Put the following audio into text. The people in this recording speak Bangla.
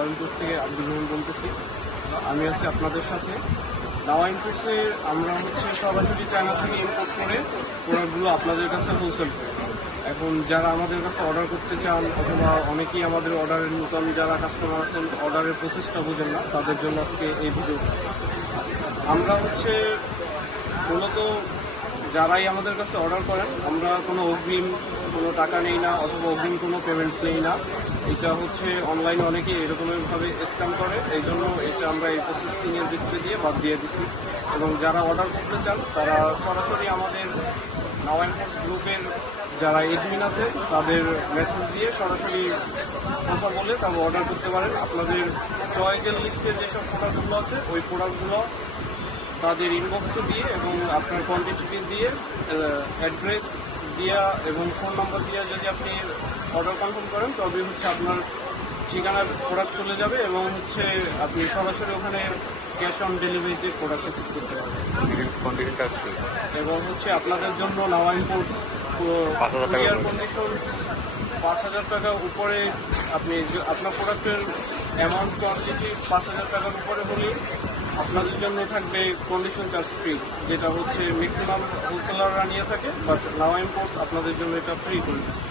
নাওয়া ইম্পোর্টস থেকে আব্দুল রহমান বলতেছি। আমি আছি আপনাদের সাথে। নাওয়া ইম্পোর্টসে আমরা সরাসরি চায়না থেকে ইম্পোর্ট করে প্রোডাক্টগুলো আপনাদের কাছে হোলসেল করি। এখন যারা আমাদের কাছে অর্ডার করতে চান অথবা অনেকেই আমাদের অর্ডারের নতুন যারা কাস্টমার আছেন অর্ডারের প্রসেসটা বুঝেন না, তাদের জন্য আজকে এই ভিডিও। আমরা মূলত যারাই আমাদের কাছে অর্ডার করেন আমরা কোনো অগ্রিম কোনো টাকা নেই না অথবা অগ্রিম কোনো পেমেন্ট নেই না। এটা অনলাইনে অনেকেই এরকমভাবে স্ক্যাম করে, এই জন্য এটা আমরা এই প্রসেসিংয়ের দিকটা দিয়ে বাদ দিয়ে দিছি। এবং যারা অর্ডার করতে চান তারা সরাসরি আমাদের নাওয়া ইম্পোর্টস গ্রুপের যারা এডমিন আছে তাদের মেসেজ দিয়ে সরাসরি কথা বলে তারপর অর্ডার করতে পারেন। আপনাদের চয়েসের লিস্টে যেসব প্রোডাক্টগুলো আছে ওই প্রোডাক্টগুলো তাদের ইনবক্সে দিয়ে এবং আপনার কোয়ান্টিটি দিয়ে অ্যাড্রেস দিয়া এবং ফোন নাম্বার দিয়ে যদি আপনি অর্ডার কনফার্ম করেন তবে আপনার ঠিকানার প্রোডাক্ট চলে যাবে এবং আপনি সরাসরি ওখানে ক্যাশ অন ডেলিভারিতে প্রোডাক্ট রিসিভ করতে পারবেন। এবং আপনাদের জন্য নাওয়া ইম্পোর্টস কুরিয়ার কন্ডিশন 5,000 টাকা উপরে আপনি আপনার প্রোডাক্টের অ্যামাউন্ট কোয়ান্টিটি 5,000 টাকার উপরে হলে আপনাদের জন্য থাকবে কন্ডিশন চার্জ ফ্রি, যেটা ম্যাক্সিমাম হোলসেলাররা নিয়ে থাকে, বাট নাওয়া ইম্পোর্টস আপনাদের জন্য এটা ফ্রি করে দিচ্ছে।